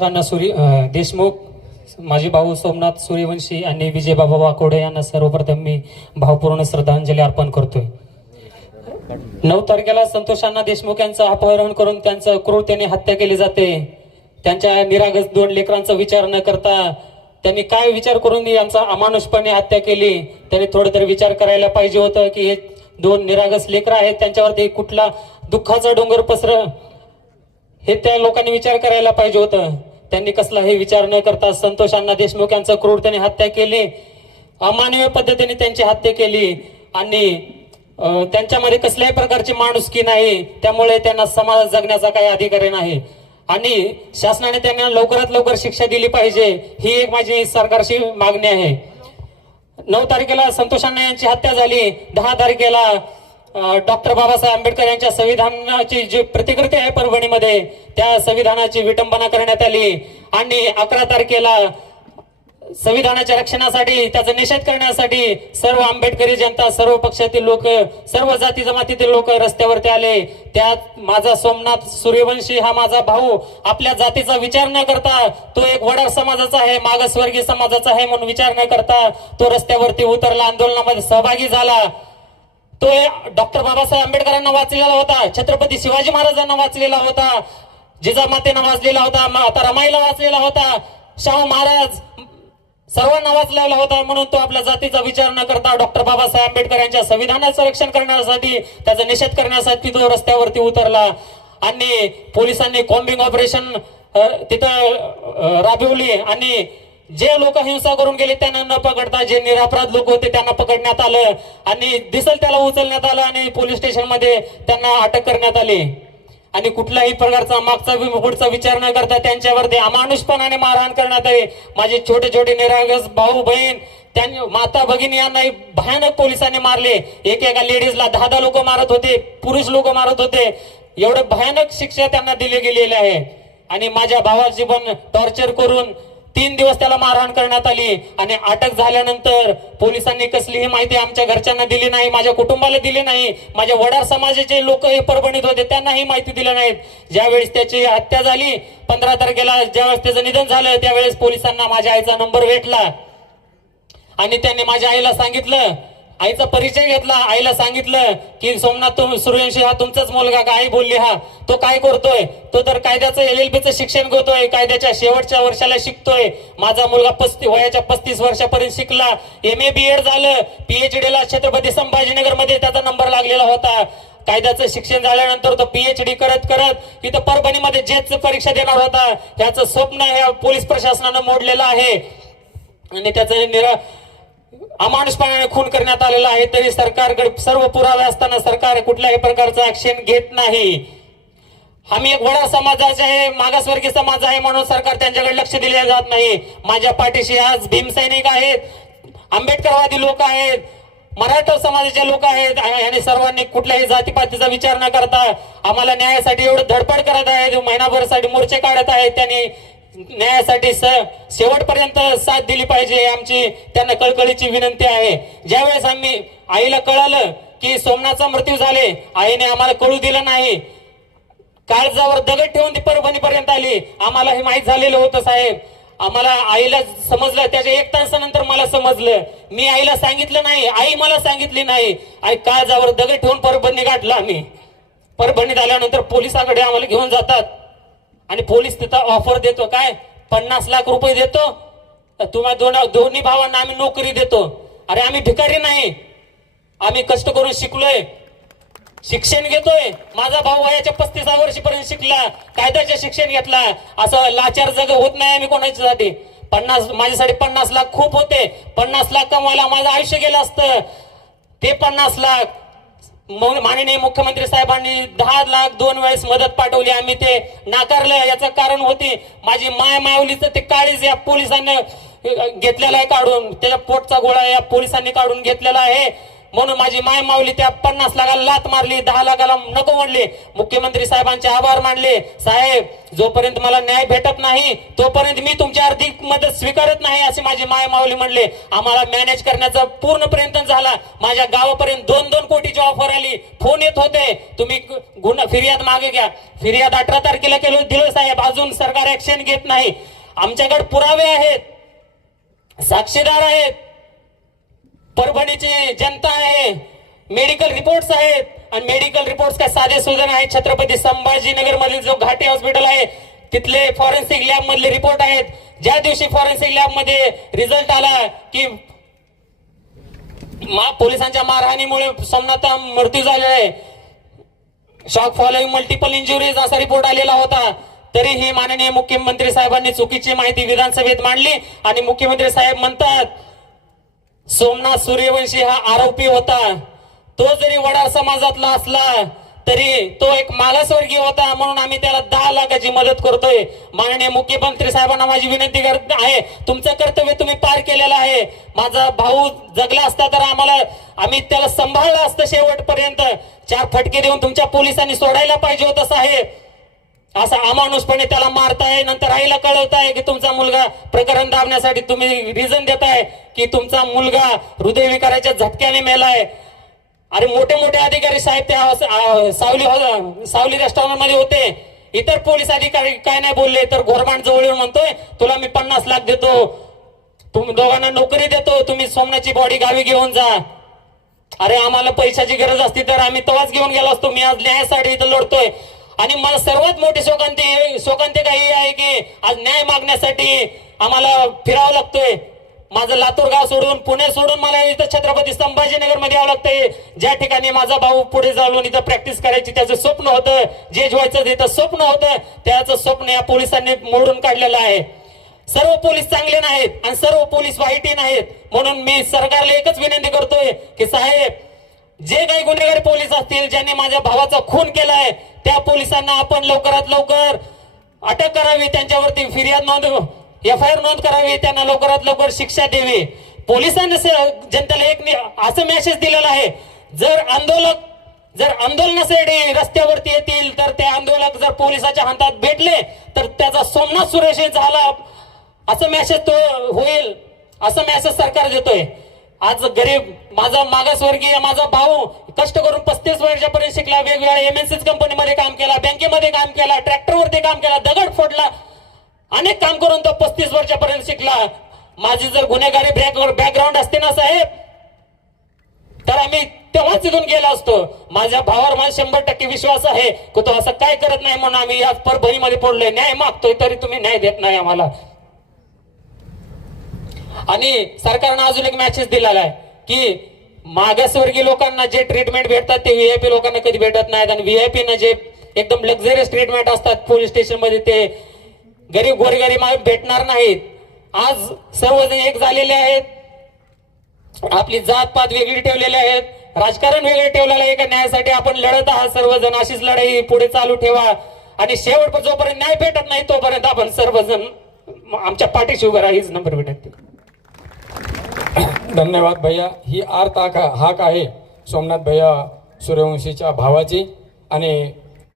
राणा देशमुख, माझे भाऊ सोमनाथ सूर्यवंशी आणि विजयबाबा वाकोडे यांना सर्वप्रथम मी भावपूर्ण श्रद्धांजली अर्पण करतोय. 9 तारखेला संतोषांना देशमुख यांचं अपहरण करून त्यांचं क्रूरतेने हत्या केली जाते. त्यांच्या निरागस 2 लेकरांचा विचार न करता त्यांनी काय विचार करून यांचा अमानुषपणे हत्या केली. त्यांनी थोडं तरी विचार करायला पाहिजे होतं की हे 2 निरागस लेकरं आहेत, त्यांच्यावरती कुठला दुःखाचा डोंगर पसर हे त्या लोकांनी विचार करायला पाहिजे होतं. त्यांनी कसलाही विचार न करता संतोषांना देशमुख यांचं क्रूरतेने हत्या केली, अमानवीय पद्धतीने त्यांची हत्या केली आणि त्यांच्यामध्ये कसल्याही प्रकारची माणुसकी नाही. त्यामुळे त्यांना समाजात जगण्याचा काही अधिकार नाही आणि शासनाने त्यांना लवकरात लवकर शिक्षा दिली पाहिजे, ही एक माझी सरकारशी मागणी आहे. 9 तारखेला संतोषांना यांची हत्या झाली. 10 तारखेला डॉक्टर बाबासाहेब आंबेडकर यांच्या संविधानाची जी प्रतिकृती आहे परभणीमध्ये, त्या संविधानाची विटंबना करण्यात आली आणि 11 तारखेला संविधानाच्या रक्षणासाठी, त्याचा निषेध करण्यासाठी सर्व आंबेडकरी जनता, सर्व पक्षातील लोक, सर्व जाती जमातीतील लोक रस्त्यावरती आले. त्यात माझा सोमनाथ सूर्यवंशी हा माझा भाऊ आपल्या जातीचा विचार न करता, तो एक वडार समाजाचा आहे, मागासवर्गीय समाजाचा आहे म्हणून विचार न करता तो रस्त्यावरती उतरला, आंदोलनामध्ये सहभागी झाला. तो डॉक्टर बाबासाहेब आंबेडकरांना वाचलेला होता, छत्रपती शिवाजी महाराजांना वाचलेला होता, जिजामातेंना वाचलेला होता, माता रमाईला वाचलेला होता, शाहू महाराज सर्वांना वाचलेला होता. म्हणून तो आपल्या जातीचा विचार न करता डॉक्टर बाबासाहेब आंबेडकर यांच्या संविधानाचं रक्षण करण्यासाठी, त्याचा निषेध करण्यासाठी तो रस्त्यावरती उतरला आणि पोलिसांनी कॉम्बिंग ऑपरेशन तिथं राबवली आणि जे लोक हिंसा करून गेले त्यांना न पकडता जे निरपराध लोक होते त्यांना पकडण्यात आलं आणि दिसल त्याला उचलण्यात आलं आणि पोलीस स्टेशन मध्ये त्यांना अटक करण्यात आली आणि कुठल्याही प्रकारचा मागचा पुढचा विचार न करता त्यांच्यावरती अमानुषपणाने मारहाण करण्यात आली. माझे छोटे छोटे निरागस भाऊ बहीण, त्यांनी माता भगिनी यांनाही भयानक पोलिसांनी मारले. एकेका लेडीजला 10 लोक मारत होते, पुरुष लोक मारत होते. एवढे भयानक शिक्षा त्यांना दिली गेलेली आहे आणि माझ्या भावाची पण टॉर्चर करून 3 दिवस त्याला मारहाण करण्यात आली आणि अटक झाल्यानंतर पोलिसांनी कसलीही माहिती आमच्या घरच्यांना दिली नाही, माझ्या कुटुंबाला दिली नाही, माझ्या वडार समाजाचे लोक हे परभणीत होते त्यांनाही माहिती दिली नाहीत. ज्यावेळेस त्याची हत्या झाली 15 तारखेला, ज्यावेळेस त्याचं निधन झालं, त्यावेळेस पोलिसांना माझ्या आईचा नंबर भेटला आणि त्यांनी माझ्या आईला सांगितलं, आईचा परिचय घेतला, आईला सांगितलं की सोमनाथ सूर्यवंशी हा तुमचाच मुलगा का? आई बोलली हा. तो काय करतोय? तो तर कायद्याचं LLB शिक्षण घेतोय, कायद्याच्या शेवटच्या वर्षाला शिकतोय. माझा मुलगा वयाच्या 35 वर्षापर्यंत शिकला, MA BEd झालं, PhD ला छत्रपती संभाजीनगर मध्ये त्याचा नंबर लागलेला होता. कायद्याचं शिक्षण झाल्यानंतर तो PhD करत करत इथं परभणीमध्ये जेच परीक्षा देणार होता. ह्याचं स्वप्न ह्या पोलीस प्रशासनानं मोडलेलं आहे आणि त्याचं अमानुषपणाने खून करण्यात आलेला आहे. तरी सरकारकडे सर्व पुरावे असताना सरकार कुठल्याही प्रकारचं ऍक्शन घेत नाही. आम्ही एक वडार समाजाचे आहे, मागासवर्गीय समाज आहे म्हणून सरकार त्यांच्याकडे लक्ष दिले जात नाही. माझ्या पाठीशी आज भीमसैनिक आहेत, आंबेडकरवादी लोक आहेत, मराठा समाजाचे लोक आहेत आणि सर्वांनी कुठल्याही जातीपातीचा विचार न करता आम्हाला न्यायासाठी एवढं धडपड करत आहेत, महिनाभरासाठी मोर्चे काढत आहेत. त्यांनी न्यायासाठी शेवटपर्यंत साथ दिली पाहिजे आमची त्यांना कळकळीची विनंती आहे. ज्यावेळेस आम्ही आईला कळालं की सोमनाथचा मृत्यू झाले, आईने आम्हाला कळू दिलं नाही, काळजावर दगड ठेवून ती परभणीपर्यंत आली. आम्हाला हे माहीत झालेलं होतं साहेब, आम्हाला आईला समजलं, त्याच्या 1 तासानंतर मला समजलं. मी आईला सांगितलं नाही, आई मला सांगितली नाही. आई काळजावर दगड ठेवून परभणी गाठला. आम्ही परभणीत आल्यानंतर पोलिसांकडे आम्हाला घेऊन जातात आणि पोलीस तिथं ऑफर देतो, काय 50 लाख रुपये देतो, तुम्हाला दोन्ही भावांना आम्ही नोकरी देतो. अरे आम्ही भिकारी नाही, आम्ही कष्ट करून शिकलोय, शिक्षण घेतोय. माझा भाऊ वयाच्या 35 वर्षापर्यंत शिकला, कायद्याचे शिक्षण घेतला. असं लाचार जग होत नाही आम्ही कोणाच्यासाठी. माझ्यासाठी 50 लाख खूप होते. 50 लाख कमवायला माझं आयुष्य गेलं असतं. ते 50 लाख माननीय मुख्यमंत्री साहेबांनी 10 लाख 2 वेळेस मदत पाठवली, आम्ही ते नाकारलं. याचं कारण होती माझी मायमाऊलीचं ते काळीज या पोलिसांनी घेतलेला आहे काढून, त्याच्या पोटचा गोळा या पोलिसांनी काढून घेतलेला आहे. म्हणून माझी माय माऊली त्या 50 लाखाला लात मारली, 10 लाखाला नको म्हणले. मुख्यमंत्री साहेबांचे आभार मानले. साहेब, जोपर्यंत मला न्याय भेटत नाही तोपर्यंत मी तुमची आर्थिक मदत स्वीकारत नाही असे माझी माय माऊली म्हणले. आम्हाला मॅनेज करण्याचा पूर्ण प्रयत्न झाला. माझ्या गावापर्यंत 2-2 कोटीची ऑफर आली, फोन येत होते, तुम्ही गुन्हा फिर्याद मागे घ्या. फिर्याद 18 तारखेला केलं, दिलं साहेब, अजून सरकार ऍक्शन घेत नाही. आमच्याकडे पुरावे आहेत, साक्षीदार आहेत, परभणीची जनता आहे, मेडिकल रिपोर्ट्स आहेत. आणि मेडिकल रिपोर्ट्स काय साधे सुधन आहेत. छत्रपती संभाजीनगर मधील जो घाटी हॉस्पिटल आहे तिथले फॉरेन्सिक लॅब मधले रिपोर्ट आहेत. ज्या दिवशी फॉरेन्सिक लॅब मध्ये रिझल्ट आला की पोलिसांच्या मारहाणीमुळे सोमनाथचा मृत्यू झालेला आहे, शॉक फॉलोइंग मल्टिपल इंजुरीज असा रिपोर्ट आलेला होता, तरीही माननीय मुख्यमंत्री साहेबांनी चुकीची माहिती विधानसभेत मांडली. आणि मुख्यमंत्री साहेब म्हणतात सोमनाथ सूर्यवंशी हा आरोपी होता, तो जरी वडार समाजातला असला तरी तो एक मागासवर्गीय होता, म्हणून आम्ही त्याला 10 लाखाची मदत करतोय. माननीय मुख्यमंत्री साहेबांना माझी विनंती करत आहे, तुमचं कर्तव्य तुम्ही पार केलेलं आहे. माझा भाऊ जगला असता तर आम्ही त्याला सांभाळलं असतं शेवटपर्यंत. 4 फटके देऊन तुमच्या पोलिसांनी सोडायला पाहिजे होतं साहेब. असा अमानुषपणे त्याला मारताय, नंतर आईला कळवताय की तुमचा मुलगा प्रकरण दाबण्यासाठी तुम्ही रिझन देताय की तुमचा मुलगा हृदयविकाराच्या झटक्याने मेलाय. अरे मोठे मोठे अधिकारी साहेब त्या सावली रेस्टॉरंट मध्ये होते, इतर पोलीस अधिकारी काय नाही बोलले, तर घोरमांड जवळ येऊन म्हणतोय तुला मी 50 लाख देतो, तुम्ही दोघांना नोकरी देतो, तुम्ही सोमनाथची बॉडी गावी घेऊन जा. अरे आम्हाला पैशाची गरज असती तर आम्ही तेव्हाच घेऊन गेलो असतो. मी आज न्यायासाठी इथं लढतोय. आणि मला सर्वात मोठी शोकांतिका ही आहे की आज न्याय मागण्यासाठी आम्हाला फिरावं लागतोय. माझं लातूर गाव सोडून, पुणे सोडून मला इथं छत्रपती संभाजीनगर मध्ये यावं लागतंय. ज्या ठिकाणी माझा भाऊ पुढे जाऊन इथं प्रॅक्टिस करायची त्याचं स्वप्न होतं, जज व्हायचं तिथं स्वप्न होतं, त्याचं स्वप्न या पोलिसांनी मोडून काढलेलं आहे. सर्व पोलीस चांगले नाहीत आणि सर्व पोलीस वाईटही नाहीत. म्हणून मी सरकारला एकच विनंती करतोय की साहेब, जे काही गुन्हेगारी पोलीस असतील ज्यांनी माझ्या भावाचा खून केलाय त्या पोलिसांना आपण लवकरात लवकर अटक करावी, त्यांच्यावरती फिर्याद FIR नोंद करावी, त्यांना लवकरात लवकर शिक्षा द्यावी. पोलिसांनी जनतेला एक असं मेसेज दिलेला आहे, जर आंदोलनासाठी रस्त्यावरती येतील तर ते आंदोलक जर पोलिसाच्या हातात भेटले तर त्याचा सोमनाथ सुरेश झाला असं मेसेज तो होईल, असं मेसेज सरकार देतोय. आज गरीब माझा मागासवर्गीय माझा भाऊ कष्ट करून 35 वर्षापर्यंत शिकला, वेगवेगळ्या MNC कंपनीमध्ये काम केला, बँकेमध्ये काम केला, ट्रॅक्टरवरती काम केला, दगड फोडला, अनेक काम करून तो 35 वर्षापर्यंत शिकला. माझी जर गुन्हेगारी बॅकग्राऊंड असते ना साहेब तर आम्ही तेव्हाच इथून गेलो असतो. माझ्या भावावर मला 100% विश्वास आहे की तो असं काय करत नाही, म्हणून आम्ही आज परभणीमध्ये पडलोय. न्याय मागतोय तरी तुम्ही न्याय देत नाही आम्हाला. आणि सरकारनं अजून एक मेसेज दिलेला आहे की मागासवर्गीय लोकांना जे ट्रीटमेंट भेटतात ते VIP लोकांना कधी भेटत नाहीत, आणि VIP ना जे एकदम लक्झरियस ट्रीटमेंट असतात पोलीस स्टेशन मध्ये ते गरीब गोरगरीब भेटणार नाहीत. आज सर्वजण एक झालेले आहेत, आपली जात पात वेगळी ठेवलेली आहेत, राजकारण वेगळे ठेवलेलं आहे. एका न्यायासाठी आपण लढत आहात सर्वजण, अशीच लढाई पुढे चालू ठेवा. आणि शेवट जोपर्यंत न्याय भेटत नाही तोपर्यंत आपण सर्वजण आमच्या पाठीशी उभं राहा, हीच नंबर भेटत. धन्यवाद भैया. ही हाक आहे सोमनाथ भैया सूर्यवंशीच्या भावाची. आणि